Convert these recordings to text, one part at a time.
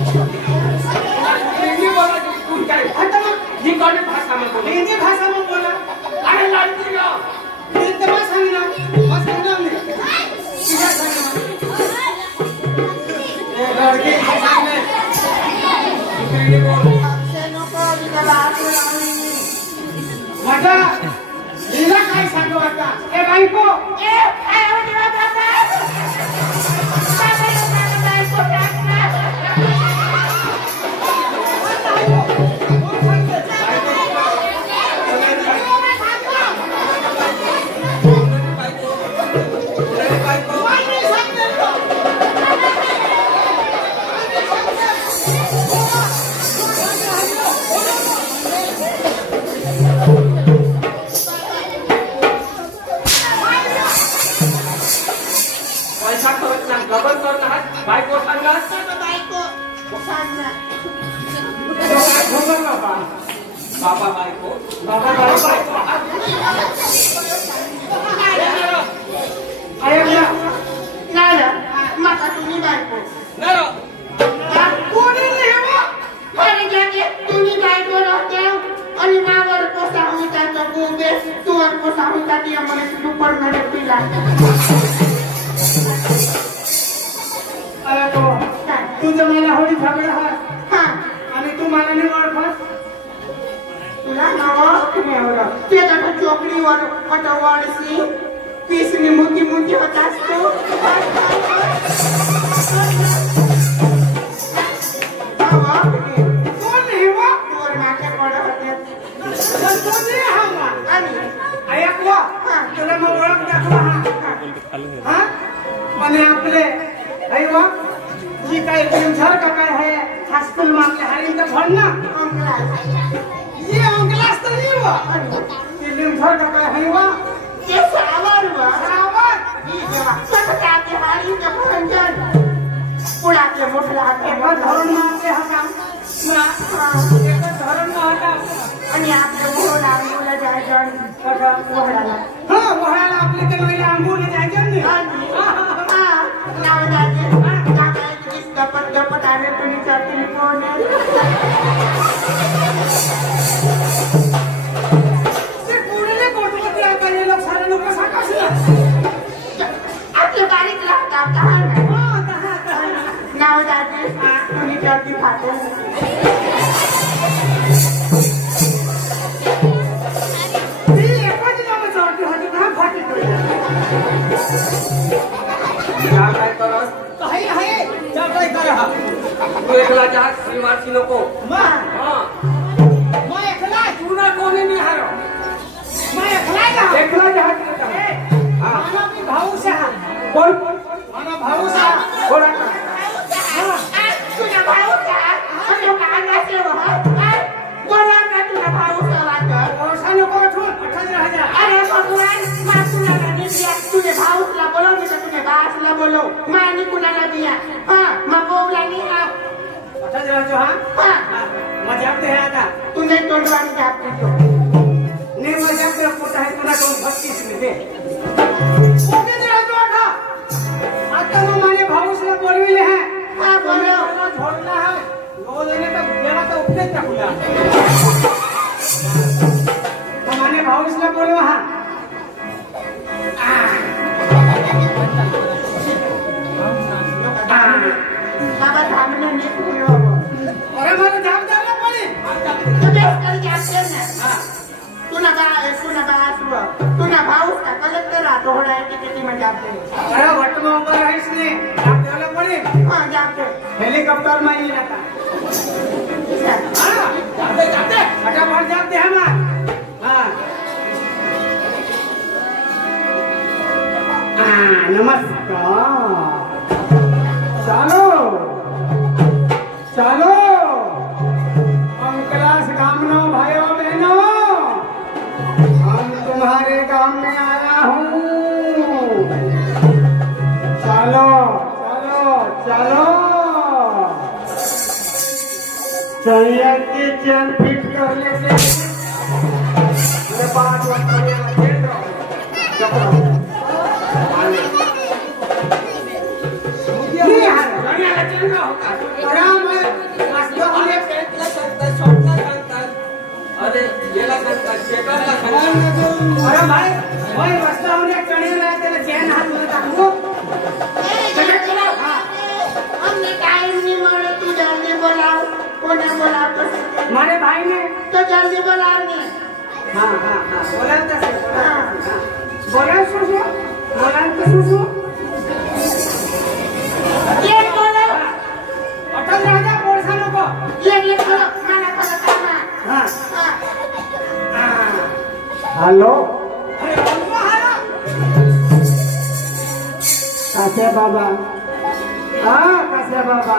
हिंदी बोला कुछ काय आता मग ही कोणी भाषा में बोला हिंदी भाषा में बोला अरे लड़की का ये तो बस है ना बस करना नहीं क्या करना ये लड़की भाषा में हिंदी बोल से नो को निकाल मजा लीला काय सांगू आता ए बाईको ए काय होती बाबा गबन करना है बाइको सांगा बाइको सांगा तो काय घोंगर बाबा बाबा बाइको आया ना ना माता तुम्ही बाइको ना कोणी नाही हो आणि जे तुम्ही बाइको राहते आणि मावर कोसा होता तो गोबे तोर कोसा होता ती आम्हाला सुपर मध्ये पिला अरे तो तुझं मला होडी झगडा हा आणि तू मला नाही ओळखत तुला नाव नाही ओळख ते तर चोकरीवर पटवाडसी पीसनी मोठी मोठी होतास तू कोण नाही वा तोर नाके पडत होते कोण नाही हा आणि ऐकलो तुला मग ओळख दाखवा हा आणि आपले अयवा जी काय झर का काय है हास्कूल में आपले हारिंग का घर ना ये अंकलास तो नहीं हुआ ये झर का काय है वा ये सावर हुआ सावर ये जरा सब के हारिंग का भंजन पुड़ा के मोठला के धरण में आपले हका ना एक धरण में हका आणि आपले मोहला मोहला जाय जण कटा मोहला हां मोहला आपले के महिला अंगूर जाय जण हां नाव जाते गपत आने तुनी चाहती कौन है से पूरे कोट में क्या कर ये लोग सारे लोग का साकाश है आपके बारी क्लास का कहां है हां कहां नाव जाते तुनी चाहती खाते ये कुछ ना में चाहती हो जो कहां फाटी तो क्या काय करो है है क्या काय कर रहा तू एकला जा श्रीवासी नको मां हां मैं एकला तू ना कोणी नाही हारो मैं एकला जा हां माना भी भाऊ से बोल माना भाऊ से बोला हां तुझा भाऊ से तुझा काना से बोला ना तुझा भाऊ से बात और सानो को छोड़ 18000 अरे भगवान मां तुला नहीं दिया तुझे भाऊ से बोलो नहीं तो तुझे बास ला बोलो मां नहीं कुला दिया हां मां बोला नहीं आ अच्छा जरा जो हां मजाक है आता तूने तोंडवानी जाप तो नहीं मजाक पे पोता है तूना कौन भक्ति से दे ओके जरा जो था आता नो माने भाऊ से बोलविले हैं हां बोलो छोड़ना है लो लेने का मेरा तो उपदेश का खुला तो माने भाऊ से बोलो हां बाबा सामने नहीं बोलो अरे मारे जाम जाना पड़े तो बेस कर के आते ना हां तू ना भाऊ का कलेक्टर आ तो होड़ा है टिकट में जाते अरे वट में ऊपर है इसने जाम जाना पड़े हां जाते हेलीकॉप्टर में ही जाता हां जाते फटाफट जाते हैं ना हां नमस्कार चलो चलो अंकलास गामनो भाइयों बहनों हम तुम्हारे गांव में आया हूँ चलो चलो चलो चाहिए कि चैन फिट कर लेते अरे भाई भाई रस्ता में चढ़े रहा तेरे चैन हाथ में टाकू चले चलो हां हमने टाइम नहीं मारे तू जल्दी बुलाओ कोने बुला तो मारे भाई ने तो जल्दी बुला ने हां हां हां बोला तो से बोला सुसु बोला तो सुसु ये बोला अटल राजा पोरसानो को ये करो खाना खाना हां हेलो कासे बाबा हाँ कासे बाबा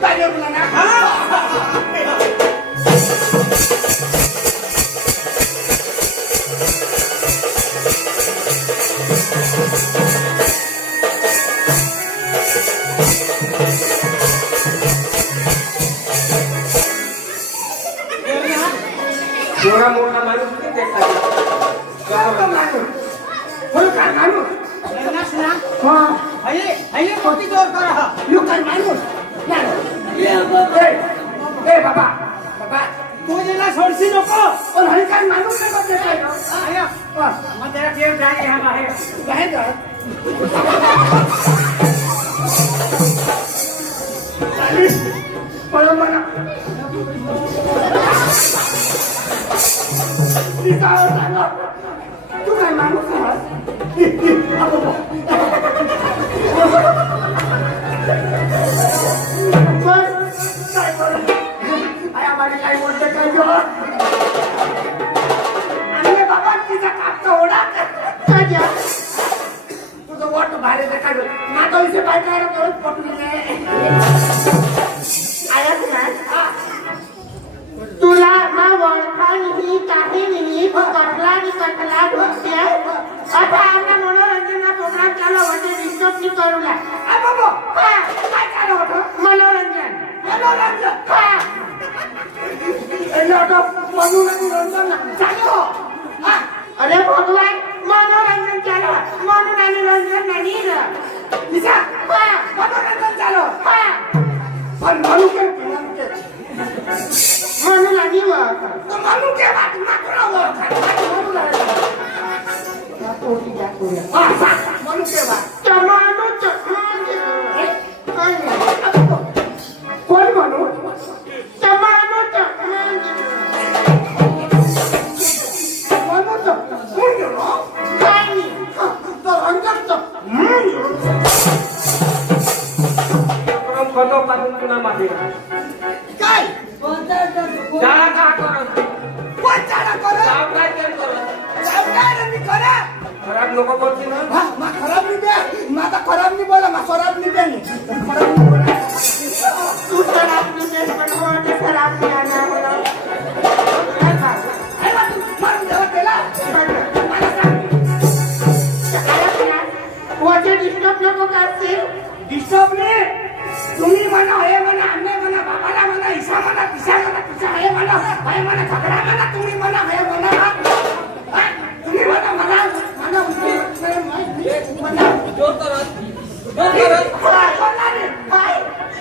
काय बोला ना मोरा मोरा माणूस किती देखा माणूस काय माणूस ना अये खोटी जोर करा हा यू काय माणूस ए बाबा बाबा तू याला सोडशी नको पण हरी काय माणूस नको ते काय आया मग तेरा केव जाणे हा बाहेर जा पळो मला तू काय माणूस काय बोलते काय आणि बाबा तिचा कापचा ओढा तुझं वाट भारी देखा माझा विषय काय काय पटून आयाच ना तुला ओळखाणी काही कटला ढोकते आता आमना मनोरंजन प्रोग्राम चालू होते डिस्टर्ब नाही करू काय चालू होतं मनोरंजन मनोरंजन चालू अरे भगवान मनोरंजन चालू मनोरंजन नाही मनोरंजन चालू पण म्हणू के म्हणू लागी म्हणू के बात मात्र म्हणू के बात कोण म्हणू फोटो पाठवून पुन्हा मागे काय जाळा का करत कोण जाळा करत जाव काय केम करत जाव काय मी करा खराब लोक बोलते ना हां मा खराब नाही दे माझा खराब नाही बोला मा खराब नाही दे खराब नाही बोला तू खराब नाही दे पण कोण खराब नाही आना बोला काय का हे बा तू मारून देवा त्याला मला सांग वाचे डिस्टर्ब नको करते डिस्टर्ब नाही तुम्ही म्हणा हे म्हणा आम्ही म्हणा बाबाला म्हणा हिसा म्हणा पिसा म्हणा पिसा हे म्हणा झगडा म्हणा तुम्ही म्हणा हे म्हणा तुम्ही म्हणा म्हणा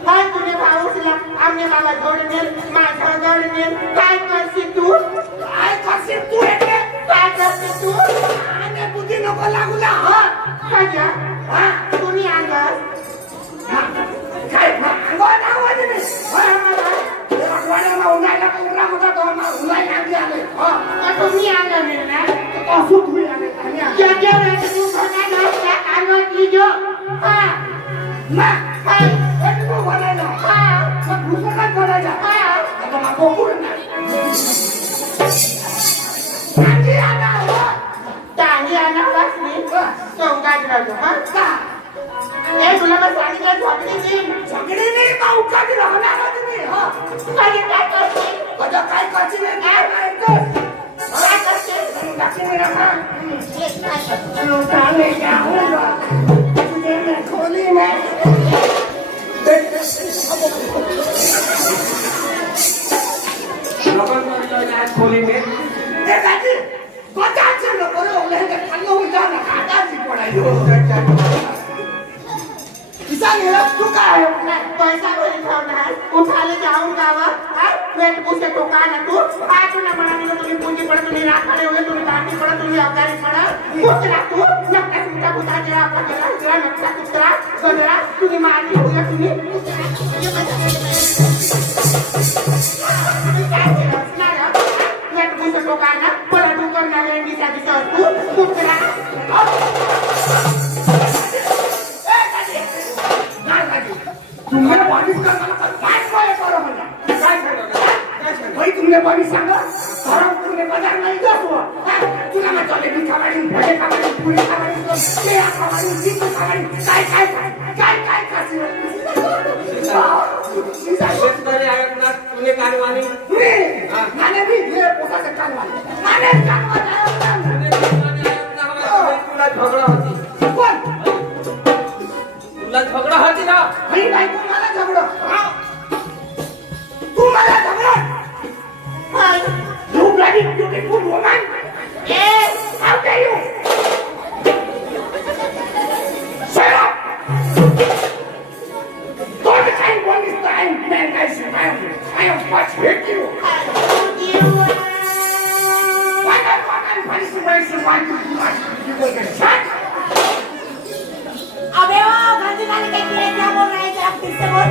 काय तुझे भाऊला आम्ही मला जोडणे माझ्या जोडणे काय करशील तू काय करशील तू आणि बुद्धी नको लागूला हा तुम्ही आंगस काय अंगोन आवाज नाही वाड्याला उन्हायला उन्हा होता तो उन्हायला आले आले तुम्ही आले नाही ना असू तुम्ही आले क्या तू खाना ना आलो कीजो ना काय तू बोलायला मग दुसरं काय करायला आता मग कोकुर ना टांगी आना वासनी चौकात राहतो का ए तुला मग सांगितलं झगडी नाही का उठाती राहणार तुम्ही काय करशील काय करशील बाकी नाही राहणार लुटाने जाऊंगा तुझे मैं खोली में खोली में पचास लोग खालो जाना खाता सी पड़ाई तू काय पैसा कोणी ठेवणार उठाले जाऊंगा पेट पुसे टोका ना तू काय तुला म्हणाले तुम्ही पुंजी पडा तुम्ही राखाडे होगे तुम्ही दांडी पडा तुम्ही अवकारी पडा कुत्रा तू नक्का तुमचा कुत्रा तेरा आपला तेरा नक्का कुत्रा गजरा तुम्ही मारली होगे तुम्ही पेट पुसे टोका ना पडा डुकर ना वेंडी साठी तू कुत्रा तुमने पानी भाई तुमने पानी सांगा गरम तुमने बाजार नहीं दस हुआ तुला मैं चले भी खावाड़ी भजे खावाड़ी पूरी खावाड़ी केला खावाड़ी जीप खावाड़ी काय खासी करे आया ना तूने कानवानी मैंने भी ये पोसा से कानवानी मैंने कानवानी तुला झगड़ा होती कौन तुला झगड़ा होती ना भाई भाई तुम्हाला झगड़ा तुम्हाला झगड़ा हाय you bloody beautiful woman yes how dare you shut up don't try one this time man I am much hate you why not you will get shot अबे वो गांधी वाले के लिए क्या बोल रहे हैं आप फिर से बोल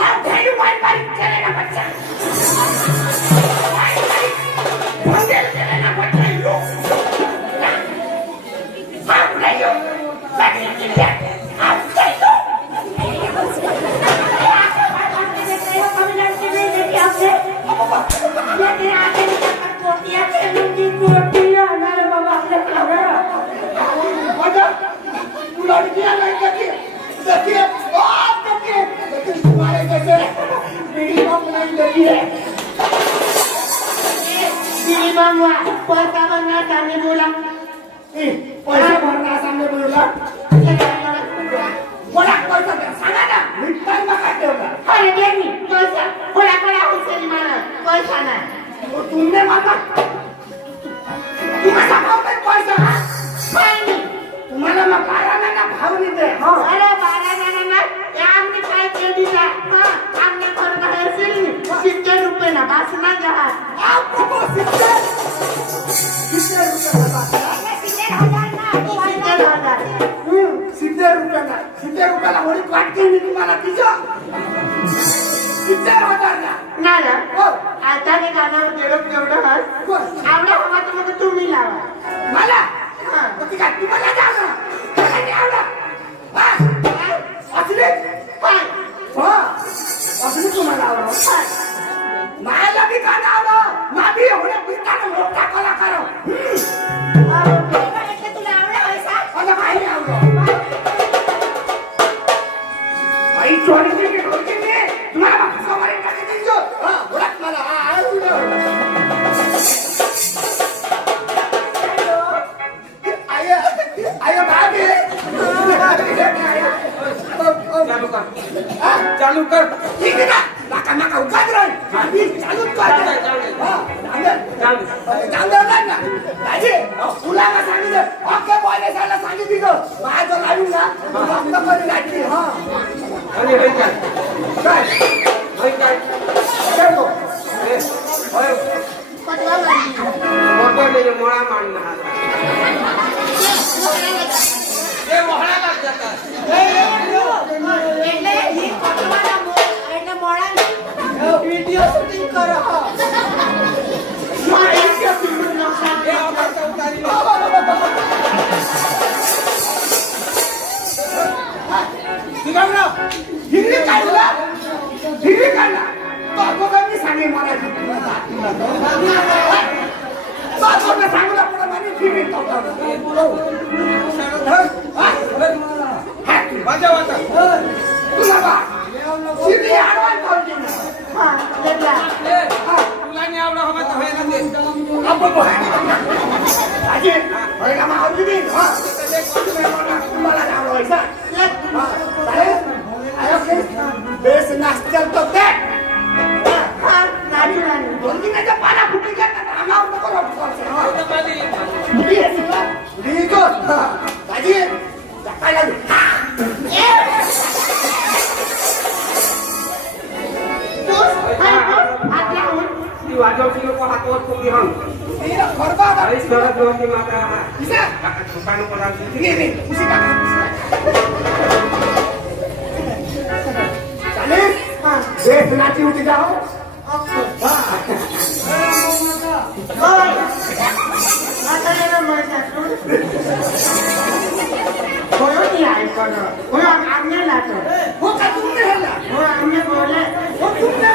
how dare you one बार चलेगा बच्चा बंदेल चलेगा बच्चा you how dare you लड़की के लिए how dare you कभी लड़की नहीं देखी आपने लेकिन आगे निकल कोटिया खेलूंगी कोटिया हमारे बाबा से खबर लड़कियां नहीं देखिए तुम्हारे जैसे बीड़ी बम नहीं लगी है बीड़ी बम हुआ पैसा भरना सामने बोला पैसा भरना सामने बोला बोला पैसा सांगा ना मिठाई में खाते होगा अरे बेबी पैसा बोला बोला उसे नहीं माना पैसा ना तो तुमने माना तुम्हारा भाव में पैसा पानी तुम्हाला मग 12 महिना भाव नाही दे अरे 12 महिना या आम्ही काय केली ना आम्ही खरं बाहेर गेली 70 रुपये ना बस ना जहा आप को 70 रुपयाला होळी काटते मी तुम्हाला तिचं 70,000 ना ना हो आता मी गाण्यावर गेलो तेवढं हस आवडा हवा तर मग तुम्ही लावा मला ती काय तुम्हाला जाणार मला नाही आवडत असले असले तुम्हाला आवडत मला बी गाणं आवडत माझी एवढ्या पिताना मोठा कलाकार तुला आवडा व्हायचा मला काही आवडत आई छोडली की होती मी तुम्हाला समारी टाकते जो ओळख मला चालू कर ठीक है ना नाका नाका उगाच राहील आम्ही चालू कर चांगलं ना राजे तुला का सांगितलं अख्ख्या बॉयलेसाला सांगितलं माझं लावून ना फक्त कधी लागली आणि हे काय काय करतो पटवा लागली मोठा म्हणजे मोळा मांडणार ते मोहळा जातात એટલે ही પટવાના એટલે મોળા व्हिडिओ शूटिंग कर મારા પીલું નોખા हे आवडतं उतारी निघाला हिरवी काढला तो अगोदरनी सांगे मराठी बाजूला सांगला पुढे म्हणे हिरवी माझ्या वाटा तुला बा सिधी आडवाय पावते હા લેલા तुला नाही आवडा हवा तर व्हायला दे आपण आजी होयला मा आवडी दे तुम्हाला आवडायचा बेस नाश्त्याल तो ते હા નાચી નાની दोन दिनाच्या पाना फुटी घेतात आम्हाला नको आजी काय ती वाजवची लोक हातवर तुम्ही हंग खरबाद अरे सरत नव्हती मात्र किसा दुकान पदार्थ नहीं उसी का चले देश नाची उठी जाओ आता ना मजा कोण नाही आहे पण कोण आम्ही लाटो वो का तुमने हल्ला वो आम्ही बोले वो तुमने